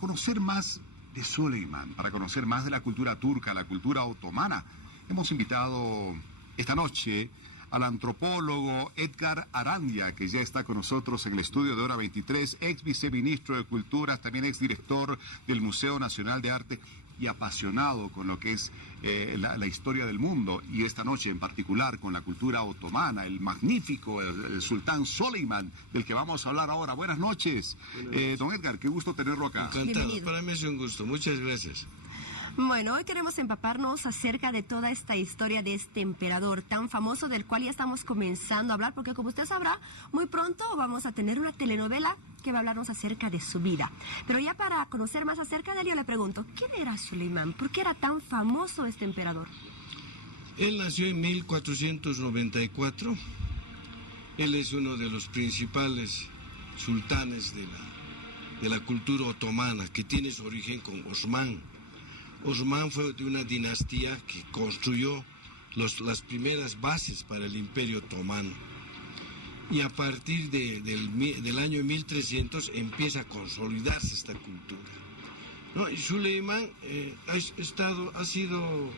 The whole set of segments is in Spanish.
conocer más de Süleyman, para conocer más de la cultura turca, la cultura otomana, hemos invitado esta noche al antropólogo Edgar Arandia, que ya está con nosotros en el estudio de Hora 23, ex viceministro de Culturas, también ex director del Museo Nacional de Arte y apasionado con lo que es la historia del mundo, y esta noche en particular con la cultura otomana, el magnífico, el sultán Süleyman, del que vamos a hablar ahora. Buenas noches. Don Edgar, qué gusto tenerlo acá. Encantado. Bienvenido. Para mí es un gusto, muchas gracias. Bueno, hoy queremos empaparnos acerca de toda esta historia de este emperador tan famoso del cual ya estamos comenzando a hablar, porque como usted sabrá, muy pronto vamos a tener una telenovela que va a hablarnos acerca de su vida. Pero ya para conocer más acerca de él, yo le pregunto, ¿quién era Süleyman? ¿Por qué era tan famoso este emperador? Él nació en 1494. Él es uno de los principales sultanes de la cultura otomana, que tiene su origen con Osmán. Osmán fue de una dinastía que construyó las primeras bases para el Imperio Otomano. Y a partir del año 1300 empieza a consolidarse esta cultura, ¿no? Y Süleyman ha sido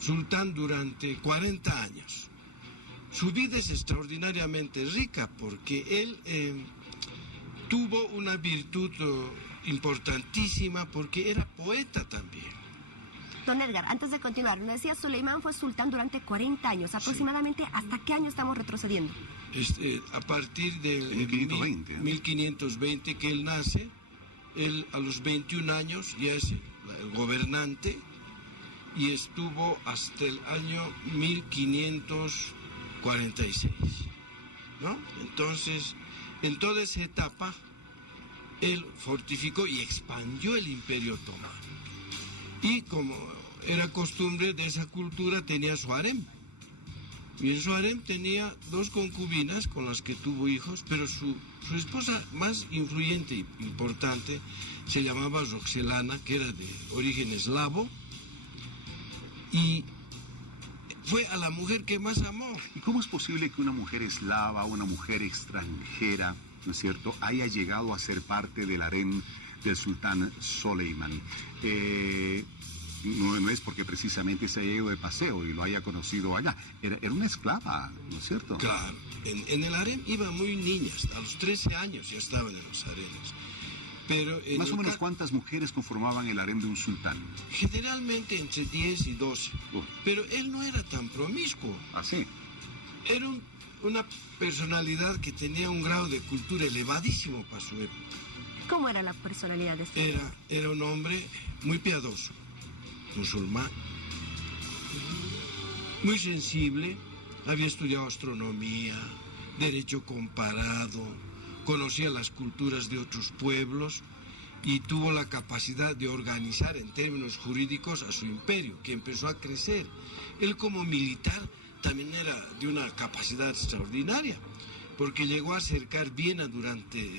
sultán durante 40 años. Su vida es extraordinariamente rica porque él tuvo una virtud importantísima, porque era poeta también. Don Edgar, antes de continuar, nos decía Süleyman fue sultán durante 40 años. Aproximadamente, sí. ¿Hasta qué año estamos retrocediendo? A partir del 1520, 1520 que él nace, él a los 21 años ya es el gobernante, y estuvo hasta el año 1546, ¿no? Entonces, en toda esa etapa, él fortificó y expandió el Imperio Otomano. Y como era costumbre de esa cultura, tenía su harem. Y en su harem tenía 2 concubinas con las que tuvo hijos, pero su esposa más influyente y importante se llamaba Roxelana, que era de origen eslavo, y fue a la mujer que más amó. ¿Y cómo es posible que una mujer eslava, una mujer extranjera, ¿no es cierto?, haya llegado a ser parte del harén del sultán Süleyman? No es porque precisamente se haya ido de paseo y lo haya conocido allá. Era una esclava, ¿no es cierto? Claro. En el harén iban muy niñas, a los 13 años ya estaban en los harenes. Pero más o menos, ¿cuántas mujeres conformaban el harén de un sultán? Generalmente entre 10 y 12. Pero él no era tan promiscuo. ¿Ah, sí? Era una personalidad que tenía un grado de cultura elevadísimo para su época. ¿Cómo era la personalidad de este hombre? Era un hombre muy piadoso, musulmán, muy sensible, había estudiado astronomía, derecho comparado, conocía las culturas de otros pueblos y tuvo la capacidad de organizar en términos jurídicos a su imperio, que empezó a crecer. Él como militar también era de una capacidad extraordinaria, porque llegó a acercar Viena durante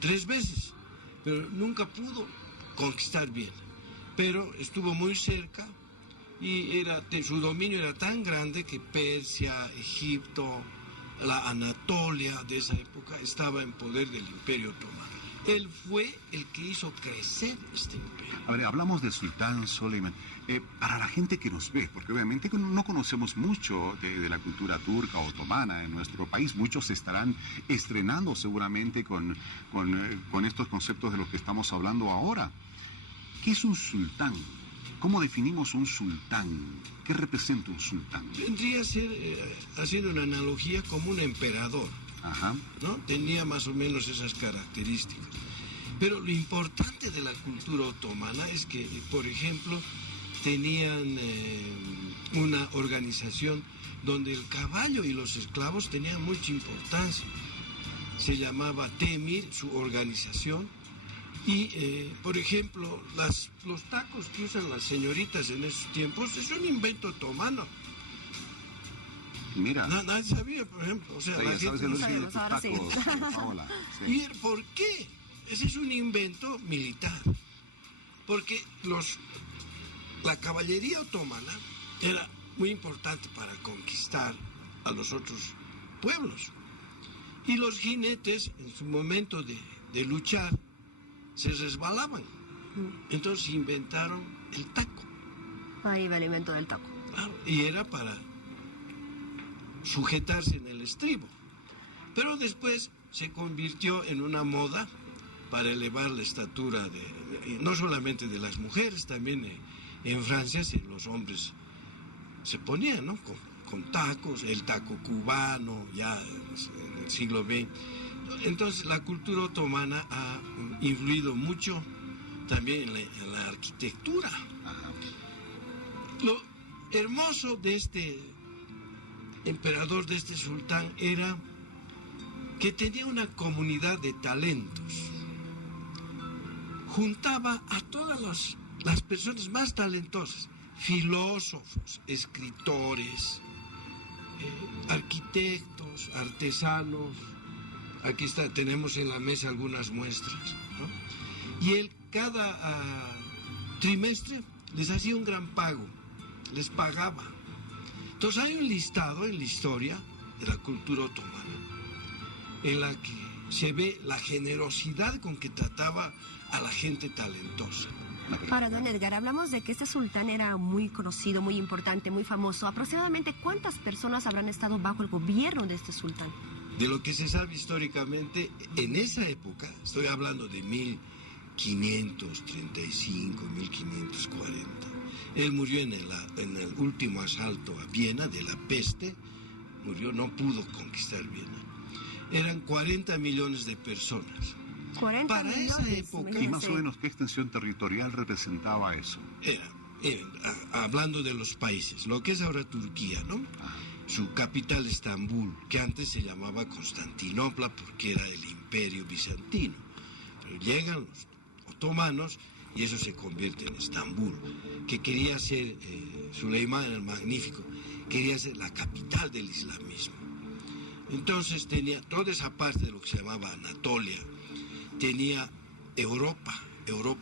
3 veces, pero nunca pudo conquistar Viena. Pero estuvo muy cerca y su dominio era tan grande que Persia, Egipto, la Anatolia de esa época estaba en poder del Imperio Otomano. Él fue el que hizo crecer este imperio. A ver, hablamos del sultán Süleyman. Para la gente que nos ve, porque obviamente no conocemos mucho de la cultura turca o otomana en nuestro país, muchos se estarán estrenando seguramente con estos conceptos de los que estamos hablando ahora. ¿Qué es un sultán? ¿Cómo definimos un sultán? ¿Qué representa un sultán? Vendría a ser, haciendo una analogía, como un emperador. Ajá. ¿No? Tenía más o menos esas características. Pero lo importante de la cultura otomana es que, por ejemplo, tenían una organización donde el caballo y los esclavos tenían mucha importancia. Se llamaba Temir, su organización. Y, por ejemplo, los tacos que usan las señoritas en esos tiempos es un invento otomano. Mira. Nadie sabía, por ejemplo. O sea, la gente no sabemos, ahora sí. Paola, sí. ¿Y por qué? Ese es un invento militar. Porque la caballería otomana era muy importante para conquistar a los otros pueblos. Y los jinetes, en su momento de luchar, se resbalaban. Entonces inventaron el taco. Ahí va el invento del taco. Claro, y era para sujetarse en el estribo. Pero después se convirtió en una moda para elevar la estatura no solamente de las mujeres, también en Francia los hombres se ponían, ¿no? Con tacos, el taco cubano, ya en el siglo XX. Entonces la cultura otomana ha influido mucho también en la arquitectura. Lo hermoso de este emperador, de este sultán, era que tenía una comunidad de talentos. Juntaba a todas las personas más talentosas, filósofos, escritores, arquitectos, artesanos. Aquí tenemos en la mesa algunas muestras, ¿no? Y él cada trimestre les hacía un gran pago, les pagaba. Entonces hay un listado en la historia de la cultura otomana en la que se ve la generosidad con que trataba a la gente talentosa. Para don Edgar, hablamos de que este sultán era muy conocido, muy importante, muy famoso. ¿Aproximadamente cuántas personas habrán estado bajo el gobierno de este sultán? De lo que se sabe históricamente, en esa época, estoy hablando de 1535, 1540, él murió en el último asalto a Viena de la peste, murió, no pudo conquistar Viena. Eran 40 millones de personas. 40 Para millones, esa época. ¿Y más o menos qué extensión territorial representaba eso? Hablando de los países, lo que es ahora Turquía, ¿no? Su capital Estambul, que antes se llamaba Constantinopla porque era el imperio bizantino. Pero llegan los otomanos y eso se convierte en Estambul, que quería ser, Suleimán el Magnífico, quería ser la capital del islamismo. Entonces tenía toda esa parte de lo que se llamaba Anatolia, tenía Europa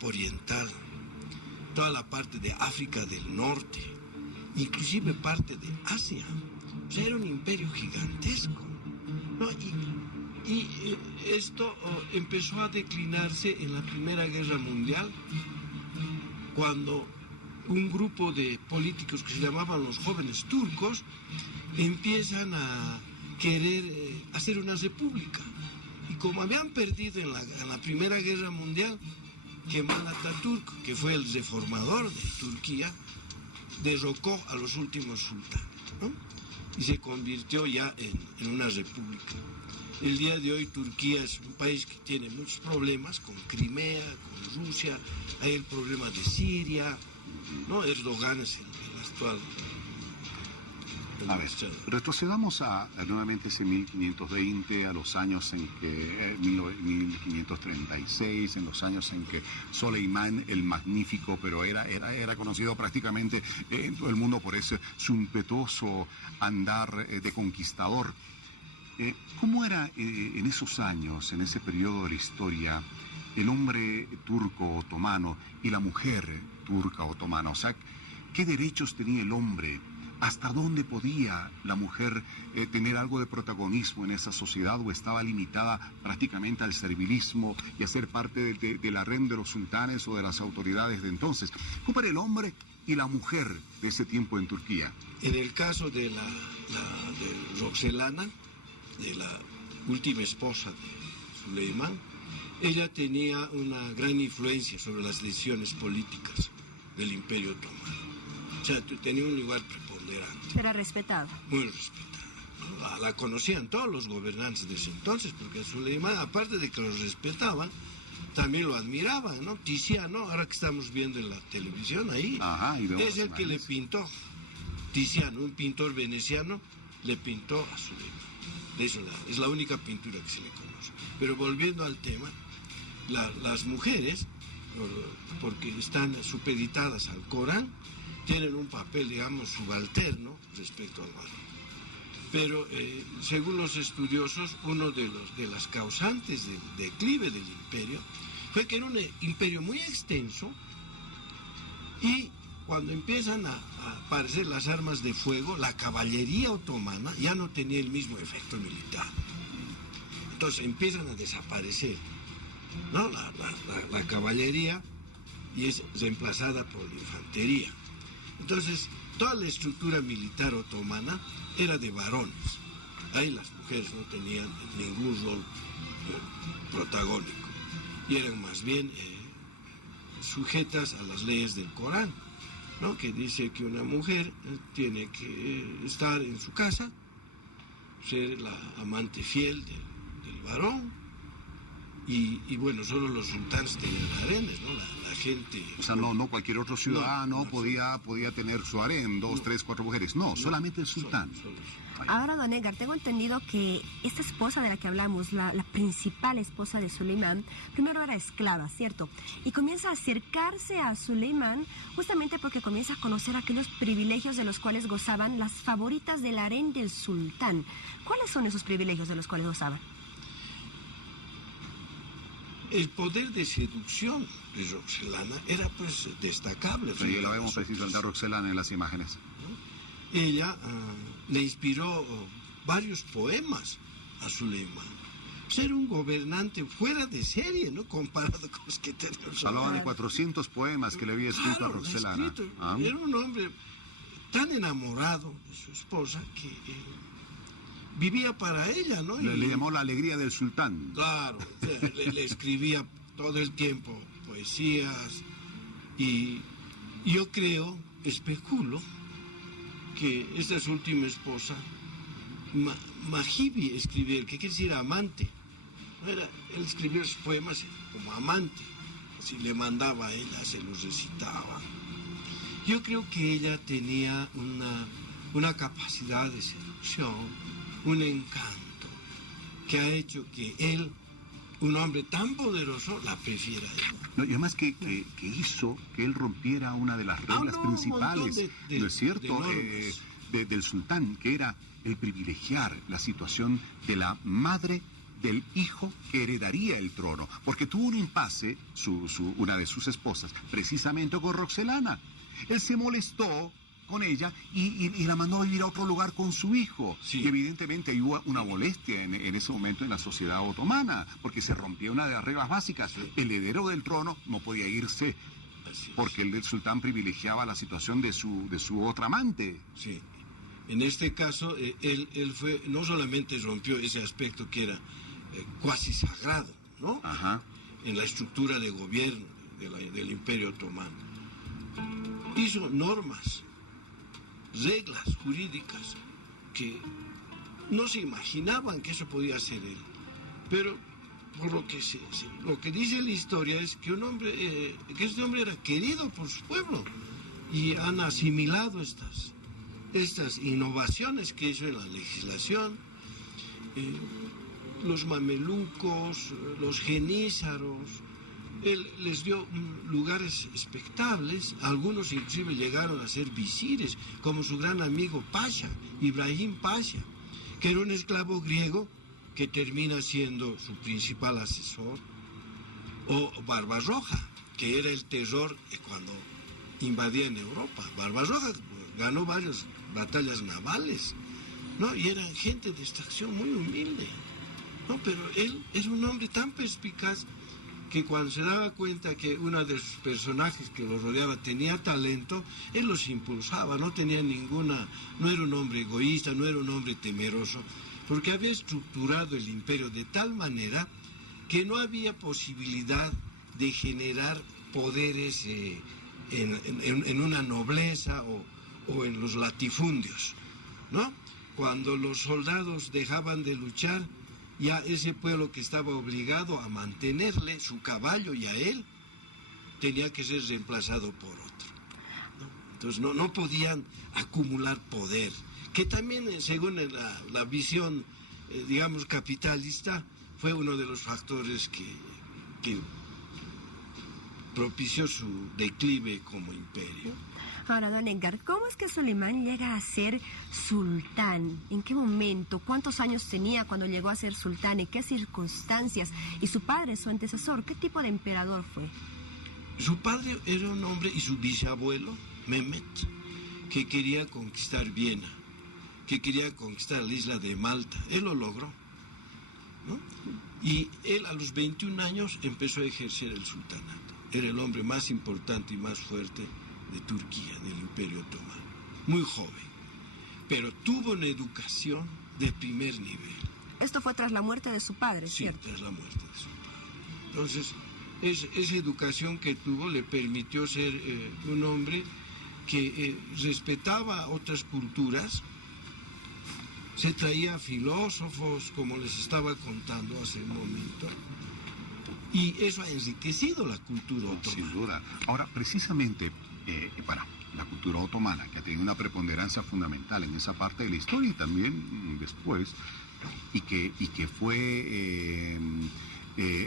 Oriental, toda la parte de África del Norte, inclusive parte de Asia. O sea, era un imperio gigantesco, ¿no? Y esto empezó a declinarse en la Primera Guerra Mundial, cuando un grupo de políticos que se llamaban los jóvenes turcos empiezan a querer hacer una república. Y como habían perdido en la Primera Guerra Mundial, Kemal Atatürk, que fue el reformador de Turquía, derrocó a los últimos sultanes, ¿no? Y se convirtió ya en una república. El día de hoy Turquía es un país que tiene muchos problemas con Crimea, con Rusia, hay el problema de Siria, ¿no? Erdogan es el actual. A ver, retrocedamos nuevamente ese 1520, a los años en que, 1536, en los años en que Soleimán el Magnífico, pero era conocido prácticamente en todo el mundo por ese su impetuoso andar de conquistador. ¿Cómo era en esos años, en ese periodo de la historia, el hombre turco otomano y la mujer turca otomana? O sea, ¿qué derechos tenía el hombre? ¿Hasta dónde podía la mujer tener algo de protagonismo en esa sociedad, o estaba limitada prácticamente al servilismo y a ser parte del harén de los sultanes o de las autoridades de entonces? ¿Cómo era el hombre y la mujer de ese tiempo en Turquía? En el caso de de Roxelana, de la última esposa de Suleimán, ella tenía una gran influencia sobre las decisiones políticas del Imperio Otomano. O sea, tenía un lugar preponderante. Era respetada. Muy respetada. La conocían todos los gobernantes de ese entonces, porque Suleimán, aparte de que los respetaban, también lo admiraban, ¿no? Tiziano, ahora que estamos viendo en la televisión ahí, es el que le pintó. Tiziano, un pintor veneciano, le pintó a Suleimán. Es la única pintura que se le conoce. Pero volviendo al tema, las mujeres, porque están supeditadas al Corán, tienen un papel, digamos, subalterno respecto al varón. Pero según los estudiosos, uno de las causantes del declive del imperio fue que era un imperio muy extenso, y cuando empiezan a aparecer las armas de fuego, la caballería otomana ya no tenía el mismo efecto militar. Entonces empiezan a desaparecer ¿no? La caballería, y es reemplazada por la infantería. Entonces, toda la estructura militar otomana era de varones. Ahí las mujeres no tenían ningún rol protagónico y eran más bien sujetas a las leyes del Corán, ¿no? Que dice que una mujer tiene que estar en su casa, ser la amante fiel del varón, y bueno, solo los sultanes tenían harenes, ¿no? La gente... O sea, no cualquier otro ciudadano no, podía tener su harén, 2, 3, 4 mujeres. No, solamente el sultán. Solo. Ahora, don Edgar, tengo entendido que esta esposa de la que hablamos, la principal esposa de Suleimán, primero era esclava, ¿cierto? Y comienza a acercarse a Suleimán justamente porque comienza a conocer aquellos privilegios de los cuales gozaban las favoritas del harén del sultán. ¿Cuáles son esos privilegios de los cuales gozaban? El poder de seducción de Roxelana era pues destacable. Sí, lo vemos precisamente a Roxelana en las imágenes. Ella le inspiró varios poemas a Suleimán. Ser un gobernante fuera de serie, ¿no? Comparado con los que tenemos. Hablaban de 400 poemas que le había escrito a Roxelana. Era un hombre tan enamorado de su esposa que vivía para ella, ¿no? Le llamó la alegría del sultán. Claro, le escribía todo el tiempo poesías, y yo creo, especulo, que esta es su última esposa, Mahibi escribía, que quiere decir amante. Él escribía sus poemas como amante, si le mandaba a ella, se los recitaba. Yo creo que ella tenía una capacidad de seducción, un encanto, que ha hecho que él, un hombre tan poderoso, la prefiera. No, y además que hizo que él rompiera una de las reglas principales, ¿no es cierto?, del sultán, que era el privilegiar la situación de la madre del hijo que heredaría el trono, porque tuvo un impasse, una de sus esposas, precisamente con Roxelana. Él se molestó con ella y la mandó a vivir a otro lugar con su hijo. Sí. Y evidentemente hubo una molestia en ese momento en la sociedad otomana, porque se rompió una de las reglas básicas. Sí. El heredero del trono no podía irse porque el sultán privilegiaba la situación de su otra amante. Sí. En este caso, él fue, no solamente rompió ese aspecto que era cuasi sagrado, ¿no? Ajá. En la estructura de gobierno del Imperio Otomano. Hizo normas, reglas jurídicas que no se imaginaban que eso podía hacer él. Pero por lo que dice la historia es que que este hombre era querido por su pueblo y han asimilado estas innovaciones que hizo en la legislación. Los mamelucos, los genízaros, él les dio lugares expectables. Algunos inclusive llegaron a ser visires, como su gran amigo Pasha, Ibrahim Pasha, que era un esclavo griego que termina siendo su principal asesor, o Barbarroja, que era el terror cuando invadían Europa. Barbarroja ganó varias batallas navales, ¿no? Y eran gente de extracción muy humilde, ¿no? Pero él era un hombre tan perspicaz que cuando se daba cuenta que uno de sus personajes que lo rodeaba tenía talento, él los impulsaba, no era un hombre egoísta, no era un hombre temeroso, porque había estructurado el imperio de tal manera que no había posibilidad de generar poderes en una nobleza o en los latifundios, ¿no? Cuando los soldados dejaban de luchar, ya ese pueblo que estaba obligado a mantenerle su caballo y a él, tenía que ser reemplazado por otro, ¿no? Entonces no podían acumular poder, que también según la visión, digamos, capitalista, fue uno de los factores que propició su declive como imperio. Ahora, don Edgar, ¿cómo es que Suleimán llega a ser sultán? ¿En qué momento? ¿Cuántos años tenía cuando llegó a ser sultán? ¿En qué circunstancias? ¿Y su padre, su antecesor, qué tipo de emperador fue? Su padre era un hombre, y su bisabuelo, Mehmet, que quería conquistar Viena, que quería conquistar la isla de Malta. Él lo logró. ¿no? Y él a los 21 años empezó a ejercer el sultanato. Era el hombre más importante y más fuerte de Turquía, del Imperio Otomano. Muy joven, pero tuvo una educación de primer nivel. Esto fue tras la muerte de su padre, Sí, ¿cierto? tras la muerte de su padre. Entonces, esa educación que tuvo le permitió ser un hombre que respetaba otras culturas. Se traía filósofos, como les estaba contando hace un momento, y eso ha enriquecido la cultura otomana. Sin duda. Ahora, precisamente para la cultura otomana, que ha tenido una preponderancia fundamental en esa parte de la historia y también después, y que fue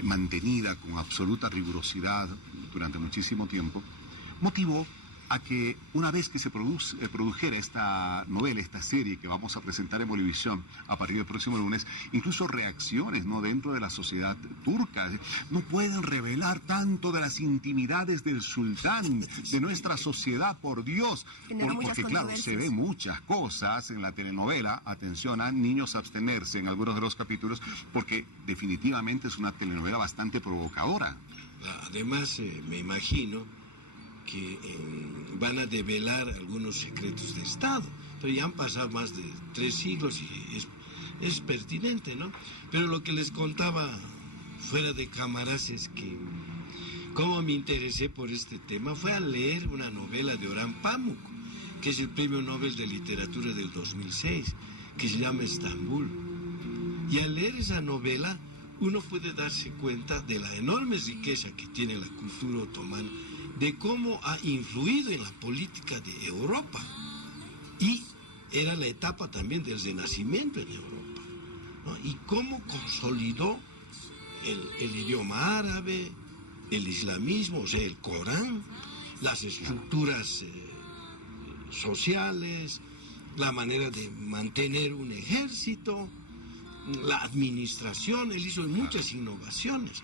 mantenida con absoluta rigurosidad durante muchísimo tiempo, motivó a que una vez que se produjera esta novela, esta serie que vamos a presentar en Bolivisión a partir del próximo lunes, incluso reacciones, ¿no?, dentro de la sociedad turca. No pueden revelar tanto de las intimidades del sultán, de nuestra sociedad, por Dios. Porque claro, se ven muchas cosas en la telenovela. Atención, a niños abstenerse en algunos de los capítulos, porque definitivamente es una telenovela bastante provocadora. Además, me imagino que van a develar algunos secretos de Estado. Pero ya han pasado más de 3 siglos y es pertinente, ¿no? Pero lo que les contaba fuera de cámaras es que cómo me interesé por este tema fue al leer una novela de Orhan Pamuk, que es el Premio Nobel de Literatura del 2006, que se llama Estambul. Y al leer esa novela uno puede darse cuenta de la enorme riqueza que tiene la cultura otomana, de cómo ha influido en la política de Europa. Y era la etapa también del Renacimiento en Europa, ¿no? Y cómo consolidó el idioma árabe, el islamismo, o sea, el Corán, las estructuras sociales, la manera de mantener un ejército, la administración. Él hizo muchas innovaciones.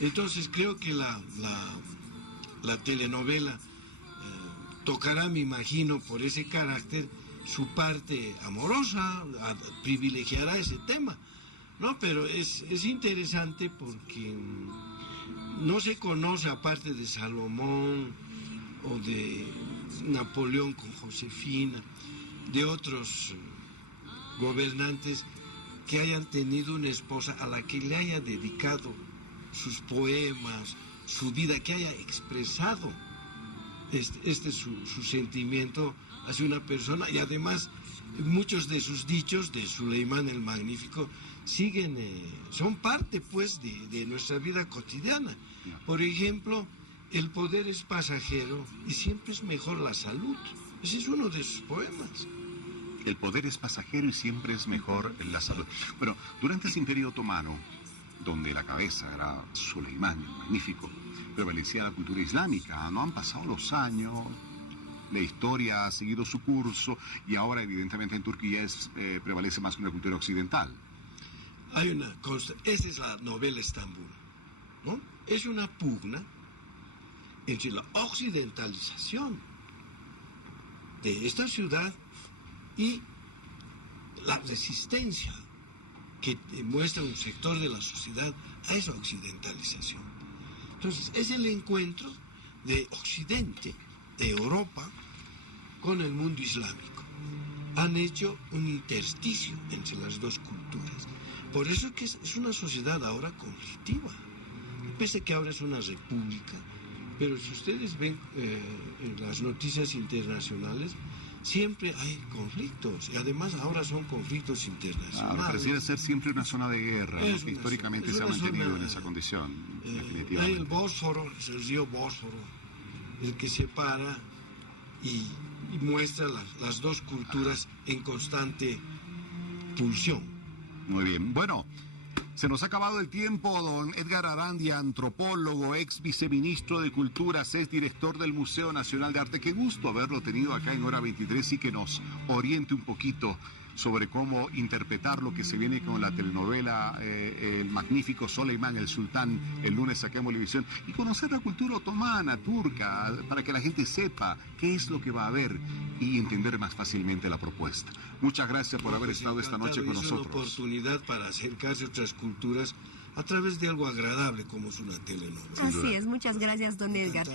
Entonces creo que la telenovela tocará, me imagino, por ese carácter, su parte amorosa, privilegiará ese tema, ¿no? Pero es interesante porque no se conoce, aparte de Salomón o de Napoleón con Josefina, de otros gobernantes que hayan tenido una esposa a la que le haya dedicado sus poemas, su vida, que haya expresado su sentimiento hacia una persona. Y además muchos de sus dichos de Suleimán el Magnífico siguen, son parte pues de nuestra vida cotidiana. Por ejemplo, el poder es pasajero y siempre es mejor la salud. Ese es uno de sus poemas. El poder es pasajero y siempre es mejor la salud. Bueno, durante ese Imperio Otomano, donde la cabeza era Suleimán el Magnífico, prevalecía la cultura islámica. No han pasado los años, la historia ha seguido su curso y ahora evidentemente en Turquía prevalece más una cultura occidental. Hay una cosa, esa es la novela Estambul, ¿no? Es una pugna entre la occidentalización de esta ciudad y la resistencia que muestra un sector de la sociedad a esa occidentalización. Entonces, es el encuentro de Occidente, de Europa, con el mundo islámico. Han hecho un intersticio entre las dos culturas. Por eso que es una sociedad ahora conflictiva. Pese a que ahora es una república, pero si ustedes ven en las noticias internacionales, siempre hay conflictos, y además ahora son conflictos internacionales. Pareciera ser siempre una zona de guerra, ¿no? Que históricamente se ha mantenido en esa condición, definitivamente. Hay el Bósforo, es el río Bósforo, el que separa y muestra las dos culturas en constante pulsión. Muy bien, bueno, se nos ha acabado el tiempo. Don Edgar Arandia, antropólogo, ex viceministro de Culturas, es director del Museo Nacional de Arte. Qué gusto haberlo tenido acá en Hora 23 y que nos oriente un poquito sobre cómo interpretar lo que se viene con la telenovela El magnífico Soleimán, el sultán, el lunes aquí en Bolivisión, y conocer la cultura otomana, turca, para que la gente sepa qué es lo que va a haber y entender más fácilmente la propuesta. Muchas gracias por haber estado esta noche con nosotros. Es una oportunidad para acercarse a otras culturas a través de algo agradable como es una telenovela. Así es, muchas gracias, don Edgar.